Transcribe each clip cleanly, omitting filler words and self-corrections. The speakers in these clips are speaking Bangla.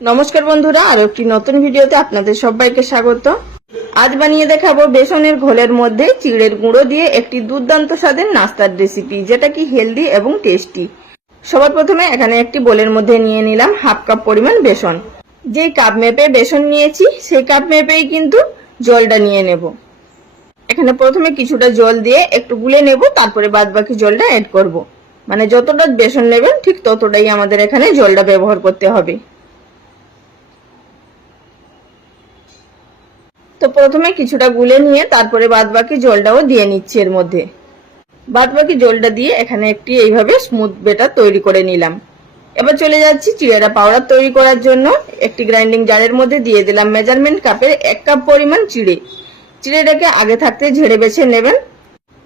নমস্কার বন্ধুরা, আরো একটি নতুন ভিডিওতে আপনাদের সবাইকে স্বাগত। আজ বানিয়ে দেখাবো বেসনের ঘোলের মধ্যে চিড়ের গুঁড়ো দিয়ে একটি দুর্দান্ত স্বাদের নাস্তার রেসিপি, যেটা কি হেলদি এবং টেস্টি। সবার প্রথমে এখানে একটি বোলের মধ্যে নিয়ে নিলাম হাফ কাপ পরিমাণ বেসন। যেই কাপ মেপে বেসন নিয়েছি সেই কাপ মেপেই কিন্তু জলটা নিয়ে নেব। এখানে প্রথমে কিছুটা জল দিয়ে একটু গুলে নেব, তারপরে বাদ বাকি জলটা অ্যাড করব। মানে যতটা বেসন নেবেন ঠিক ততটাই আমাদের এখানে জলটা ব্যবহার করতে হবে। তো প্রথমে কিছুটা গুলে নিয়ে তারপরে বাদবাকি জলটাও দিয়ে নিচ্ছি এর মধ্যে। বাদবাকি জলটা দিয়ে এখানে একটি এইভাবে স্মুথ বেটার তৈরি করে নিলাম। এবার চলে যাচ্ছি চিড়েটা পাউডার তৈরি করার জন্য। একটি গ্রাইন্ডিং জারের মধ্যে দিয়ে দিলাম মেজারমেন্ট কাপের 1 কাপ পরিমাণ চিড়ে। চিড়েটাকে আগে থাকতে ঝেড়ে বেছে নেবেন।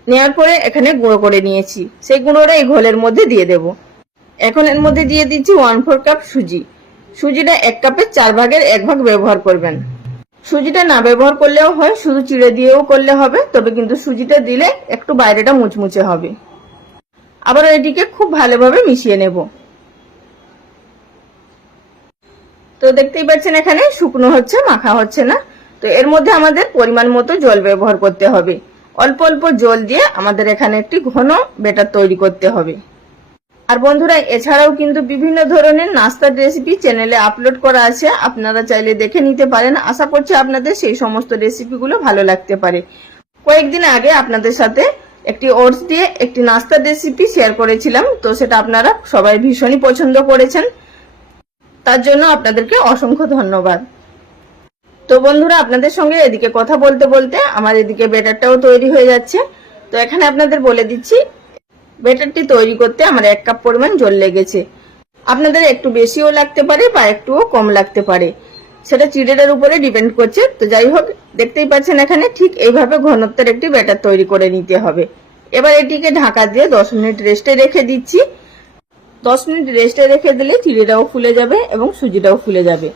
নেওয়ার পরে এখানে গুঁড়ো করে নিয়েছি, সেই গুঁড়োটা এই ঘোলের মধ্যে দিয়ে দেব। এখন এর মধ্যে দিয়ে দিচ্ছি 1/4 কাপ সুজি। সুজিটা 1 কাপের 4 ভাগের 1 ভাগ ব্যবহার করবেন। সুজিটা না ব্যবহার করলেও হয়, শুধু চিড়ে দিয়েও করলে হবে, তবে কিন্তু সুজিটা দিলে একটু বাইরেটা মুচমুচে হবে। আবার এটিকে খুব ভালোভাবে মিশিয়ে নেব। তো দেখতেই পাচ্ছেন এখানে শুকনো হচ্ছে, মাখা হচ্ছে না। তো এর মধ্যে আমাদের পরিমাণ মতো জল ব্যবহার করতে হবে। অল্প অল্প জল দিয়ে আমাদের এখানে একটি ঘন ব্যাটার তৈরি করতে হবে। আর বন্ধুরা, এছাড়াও কিন্তু বিভিন্ন ধরনের নাস্তার রেসিপি চ্যানেলে আপলোড করা আছে, আপনারা চাইলে দেখে নিতে পারেন। আশা করছি আপনাদের সেই সমস্ত রেসিপিগুলো ভালো লাগতে পারে। কয়েকদিন আগে আপনাদের সাথে একটি ওটস দিয়ে একটি নাস্তার রেসিপি শেয়ার করেছিলাম, তো সেটা আপনারা সবাই ভীষণই পছন্দ করেছেন, তার জন্য আপনাদেরকে অসংখ্য ধন্যবাদ। তো বন্ধুরা, আপনাদের সঙ্গে এদিকে কথা বলতে বলতে আমার এদিকে ব্যাটারটাও তৈরি হয়ে যাচ্ছে। তো এখানে আপনাদের বলে দিচ্ছি, ব্যাটারটি তৈরি করতে আমার 1 কাপ পরিমাণ জল লেগেছে। আপনাদের একটু বেশিও লাগতে পারে বা একটুও কম লাগতে পারে, সেটা চিড়েটার উপরে ডিপেন্ড করছে। তো যাই হোক, দেখতেই পাচ্ছেন এখানে ঠিক এইভাবে ঘনত্বের একটি ব্যাটার তৈরি করে নিতে হবে। এবার এটিকে ঢাকা দিয়ে 10 মিনিট রেস্টে রেখে দিচ্ছি। 10 মিনিট রেস্টে রেখে দিলে চিড়েটাও ফুলে যাবে এবং সুজিটাও ফুলে যাবে।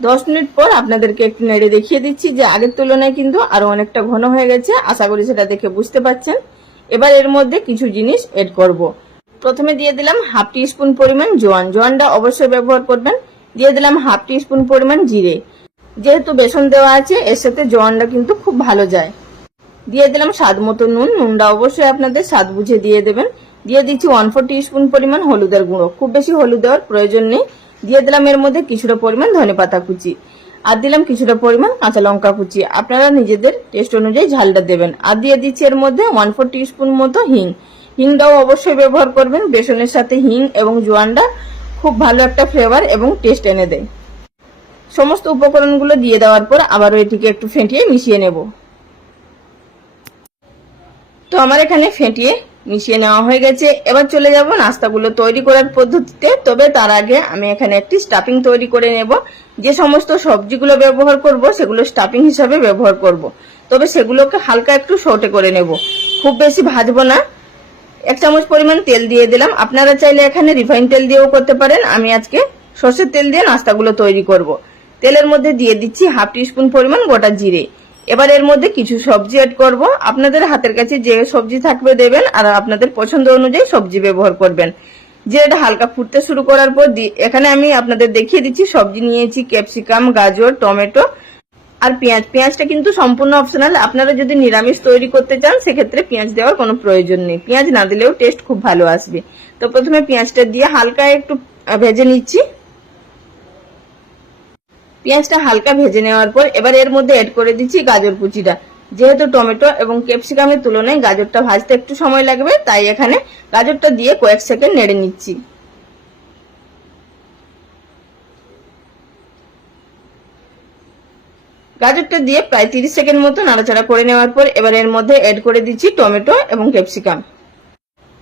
10 মিনিট পর আপনাদেরকে একটু নেড়ে দেখিয়ে দিচ্ছি যে আগের তুলনায় কিন্তু আরো অনেকটা ঘন হয়ে গেছে। আশা করি সেটা দেখে বুঝতে পারছেন। এবার এর মধ্যে কিছু জিনিস এড করব। প্রথমে দিয়ে দিলাম হাফ টি স্পুন পরিমাণ জোয়ান। জোয়ানটা অবশ্যই ব্যবহার করবেন। দিয়ে দিলাম হাফ টি স্পুন পরিমাণ জিরে। যেহেতু বেসন দেওয়া আছে এর সাথে জোয়ানটা কিন্তু খুব ভালো যায়। দিয়ে দিলাম স্বাদ মতো নুন। নুনটা অবশ্যই আপনাদের স্বাদ বুঝে দিয়ে দেবেন। দিয়ে দিচ্ছি 1/4 টিস্পুন পরিমাণ হলুদের গুঁড়ো। খুব বেশি হলুদ দেওয়ার প্রয়োজন নেই। দিয়ে দিলাম এর মধ্যে কিছুটা পরিমাণ ধনেপাতা কুচি। আর দিলাম কিছুটা পরিমাণ কাঁচা লঙ্কা কুচি। আপনারা নিজেদের টেস্ট অনুযায়ী ঝালটা দেবেন। আর দিয়ে দিচ্ছি এর মধ্যে 1/4 টিস্পুন মতো হিং। হিংটাও অবশ্যই ব্যবহার করবেন। বেসনের সাথে হিং এবং জোয়ানটা খুব ভালো একটা ফ্লেভার এবং টেস্ট এনে দেয়। সমস্ত উপকরণগুলো দিয়ে দেওয়ার পর আবারও এটিকে একটু ফেটিয়ে মিশিয়ে নেব। তো আমার এখানে ফেটিয়ে মিশিয়ে নেওয়া হয়ে গেছে। এবার চলে যাব নাস্তাগুলো তৈরি করার পদ্ধতিতে। তবে তার আগে আমি এখানে একটি স্টাফিং তৈরি করে নেব। যে সমস্ত সবজিগুলো ব্যবহার করব সেগুলো স্টাফিং হিসাবে ব্যবহার করব। তবে সেগুলোকে হালকা একটু সটে করে নেব, খুব বেশি ভাজবো না। 1 চামচ পরিমাণ তেল দিয়ে দিলাম। আপনারা চাইলে এখানে রিফাইন তেল দিয়েও করতে পারেন। আমি আজকে সরষের তেল দিয়ে নাস্তাগুলো তৈরি করব। তেলের মধ্যে দিয়ে দিচ্ছি হাফ টিস্পুন পরিমাণ গোটা জিরে। এবার এর মধ্যে কিছু সবজি অ্যাড করব। আপনাদের হাতের কাছে যে সবজি থাকবে দেবেন, আর আপনাদের পছন্দ অনুযায়ী সবজি ব্যবহার করবেন। যেটা হালকা ফুটতে শুরু করার পর এখানে আমি আপনাদের দেখিয়ে দিচ্ছি সবজি নিয়েছি ক্যাপসিকাম, গাজর, টমেটো আর পেঁয়াজ। পেঁয়াজটা কিন্তু সম্পূর্ণ অপশনাল। আপনারা যদি নিরামিষ তৈরি করতে চান সেক্ষেত্রে পেঁয়াজ দেওয়ার কোনো প্রয়োজন নেই। পেঁয়াজ না দিলেও টেস্ট খুব ভালো আসবে। তো প্রথমে পেঁয়াজটা দিয়ে হালকা একটু ভেজে নিচ্ছি। পেঁয়াজটা হালকা ভেজে নেওয়ার পর এবার এর মধ্যে অ্যাড করে দিচ্ছি গাজর কুচিটা। যেহেতু টমেটো এবং ক্যাপসিকামের তুলনায় গাজরটা ভাজতে একটু সময় লাগবে, তাই এখানে গাজরটা দিয়ে কয়েক সেকেন্ড নেড়ে নিচ্ছি। গাজরটা দিয়ে প্রায় 30 সেকেন্ড মতো নাড়াচাড়া করে নেওয়ার পর এবার এর মধ্যে অ্যাড করে দিচ্ছি টমেটো এবং ক্যাপসিকাম।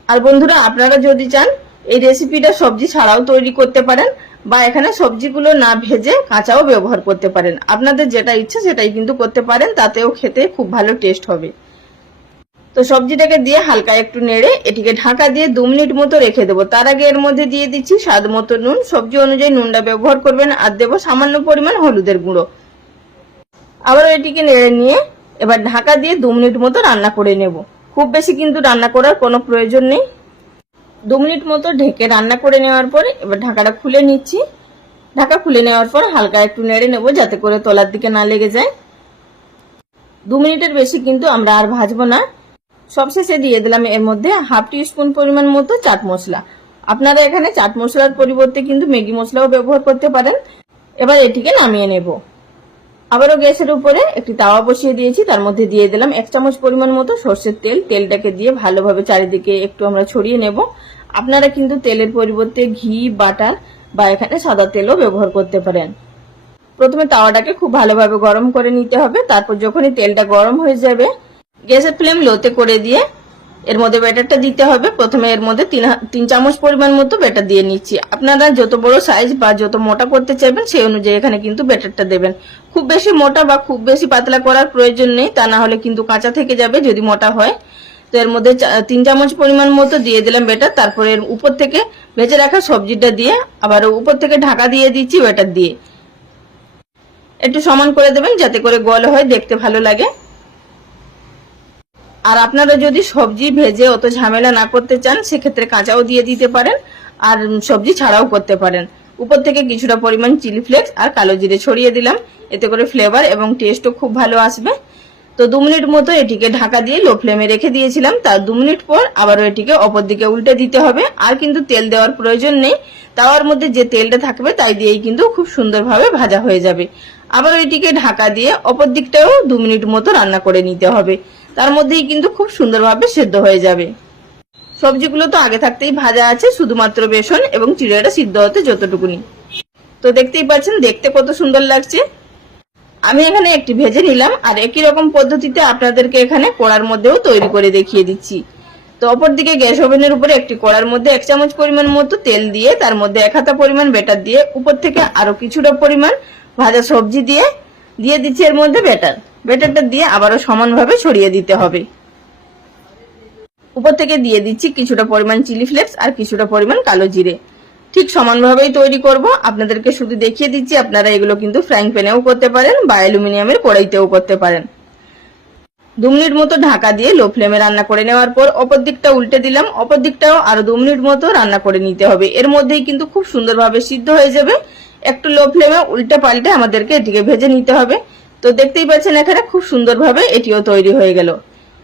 আর বন্ধুরা, আপনারা যদি চান এই রেসিপিটা সবজি ছাড়াও তৈরি করতে পারেন, বা এখানে সবজিগুলো না ভেজে কাঁচাও ব্যবহার করতে পারেন। আপনাদের যেটা ইচ্ছে সেটাই কিন্তু করতে পারেন, তাতেও খেতে খুব ভালো টেস্ট হবে। তো সবজিটাকে দিয়ে হালকা একটু নেড়ে এটিকে ঢাকা দিয়ে 2 মিনিট মতো রেখে দেবো। তার আগে এর মধ্যে দিয়ে দিচ্ছি স্বাদ মতো নুন। সবজি অনুযায়ী নুনটা ব্যবহার করবেন। আর দেবো সামান্য পরিমাণ হলুদের গুঁড়ো। আবার এটিকে নেড়ে নিয়ে এবার ঢাকা দিয়ে 2 মিনিট মতো রান্না করে নেব। খুব বেশি কিন্তু রান্না করার কোনো প্রয়োজন নেই। 2 মিনিট মতো ঢেকে রান্না করে নেওয়ার পর এবার ঢাকাটা খুলে নিচ্ছি। ঢাকা খুলে নেওয়ার পর হালকা একটু নেড়ে নেব যাতে করে তলার দিকে না লেগে যায়। 2 মিনিটের বেশি কিন্তু আমরা আর ভাজবো না। সবশেষে দিয়ে দিলাম এর মধ্যে হাফ টি স্পুন পরিমাণ মতো চাট মশলা। আপনারা এখানে চাট মশলার পরিবর্তে কিন্তু ম্যাগি মশলাও ব্যবহার করতে পারেন। এবার এটিকে নামিয়ে নেব। আবারও গ্যাসের উপরে একটি তাওয়া বসিয়ে দিয়েছি, তার মধ্যে দিয়ে দিলাম 1 চামচ পরিমাণ মতো সরষের তেল। তেলটাকে দিয়ে ভালোভাবে চারিদিকে একটু আমরা ছড়িয়ে নেব। আপনারা কিন্তু তেলের পরিবর্তে ঘি, বাটার বা এখানে সাদা তেলও ব্যবহার করতে পারেন। প্রথমে তাওয়াটাকে খুব ভালোভাবে গরম করে নিতে হবে। তারপর যখনই তেলটা গরম হয়ে যাবে গ্যাসের ফ্লেম লোতে করে দিয়ে এর মধ্যে ব্যাটারটা দিতে হবে। প্রথমে এর মধ্যে 3 চামচ পরিমাণ মতো ব্যাটার দিয়ে নিচ্ছি। আপনারা যত বড় সাইজ বা যত মোটা করতে চাইবেন সেই অনুযায়ী এখানে কিন্তু ব্যাটারটা দেবেন। খুব বেশি মোটা বা খুব বেশি পাতলা করার প্রয়োজন নেই, তা না হলে কিন্তু কাঁচা থেকে যাবে যদি মোটা হয়। তো এর মধ্যে 3 চামচ পরিমাণ মতো দিয়ে দিলাম ব্যাটার। তারপরে এর উপর থেকে ভেজে রাখা সবজিটা দিয়ে আবার উপর থেকে ঢাকা দিয়ে দিচ্ছি ব্যাটার দিয়ে। একটু সমান করে দেবেন যাতে করে গোল হয়, দেখতে ভালো লাগে। আর আপনারা যদি সবজি ভেজে অত ঝামেলা না করতে চান সেক্ষেত্রে কাঁচাও দিয়ে দিতে পারেন আর সবজি ছাড়াও করতে পারেন। উপর থেকে কিছুটা পরিমাণ চিলি ফ্লেক্স আর কালো জিরে ছড়িয়ে দিলাম, এতে করে ফ্লেভার এবং টেস্টও খুব ভালো আসবে। তো 2 মিনিট মতো এটিকে ঢাকা দিয়ে লো ফ্লেমে রেখে দিয়েছিলাম। তার 2 মিনিট পর আবারও এটিকে অপর দিকে উল্টে দিতে হবে। আর কিন্তু তেল দেওয়ার প্রয়োজন নেই, তাওয়ার মধ্যে যে তেলটা থাকবে তাই দিয়েই কিন্তু খুব সুন্দরভাবে ভাজা হয়ে যাবে। আবার এটিকে ঢাকা দিয়ে অপর দিকটাও 2 মিনিট মতো রান্না করে নিতে হবে। তার মধ্যেই কিন্তু খুব সুন্দরভাবে সেদ্ধ হয়ে যাবে। সবজিগুলো তো আগে থাকতেই ভাজা আছে, শুধুমাত্র বেসন এবং চিড়েটা সিদ্ধ হতে যতটুকুনি। তো দেখতেই পাচ্ছেন দেখতে কত সুন্দর লাগছে। আমি এখানে একটি ভেজে নিলাম আর একই রকম পদ্ধতিতে আপনাদেরকে এখানে কড়ার মধ্যেও তৈরি করে দেখিয়ে দিচ্ছি। তো অপরদিকে গ্যাস ওভেনের উপরে একটি কড়ার মধ্যে 1 চামচ পরিমাণ মতো তেল দিয়ে তার মধ্যে 1 হাতা পরিমাণ ব্যাটার দিয়ে উপর থেকে আরো কিছুটা পরিমাণ ভাজা সবজি দিয়ে দিচ্ছি এর মধ্যে ব্যাটারটা দিয়ে আবারও সমানভাবে ছড়িয়ে দিতে হবে। উপর থেকে দিয়ে দিচ্ছি কিছুটা পরিমাণ চিলি ফ্লেক্স আর কিছুটা পরিমাণ কালো জিরে। ঠিক সমানভাবেই তৈরি করব, আপনাদেরকে শুধু দেখিয়ে দিচ্ছি। আপনারা এগুলো কিন্তু ফ্রাইং প্যানেও করতে পারেন বা অ্যালুমিনিয়ামের কড়াইতেও করতে পারেন। 2 মিনিট মতো ঢাকা দিয়ে লো ফ্লেমে রান্না করে নেওয়ার পর অপর দিকটা উল্টে দিলাম। অপর দিকটাও আরো 2 মিনিট মতো রান্না করে নিতে হবে। এর মধ্যেই কিন্তু খুব সুন্দরভাবে সিদ্ধ হয়ে যাবে। একটু লো ফ্লেমে উল্টে পাল্টে আমাদেরকে এটিকে ভেজে নিতে হবে। তো দেখতেই পাচ্ছেন এখানে খুব সুন্দরভাবে এটিও তৈরি হয়ে গেল।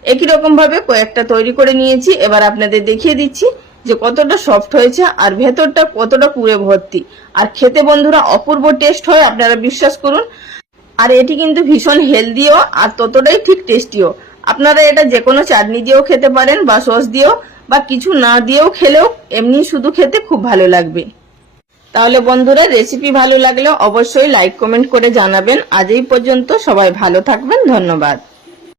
একই রকম ভাবে কয়েকটা তৈরি করে নিয়েছি। এবার আপনাদের দেখিয়ে দিচ্ছি যে কতটা সফট হয়েছে আর ভেতরটা কতটা পুরে ভর্তি। আর খেতে বন্ধুরা অপূর্ব টেস্ট হয়, আপনারা বিশ্বাস করুন। আর এটি কিন্তু ভীষণ হেলদিও আর ততটাই ঠিক টেস্টিও। আপনারা এটা যে কোনো চাটনি দিয়েও খেতে পারেন বা সস দিয়েও বা কিছু না দিয়েও খেলেও এমনি শুধু খেতে খুব ভালো লাগবে। তাহলে বন্ধুরা রেসিপি ভালো লাগলে অবশ্যই লাইক কমেন্ট করে জানাবেন। আজ এই পর্যন্ত, সবাই ভালো থাকবেন, ধন্যবাদ।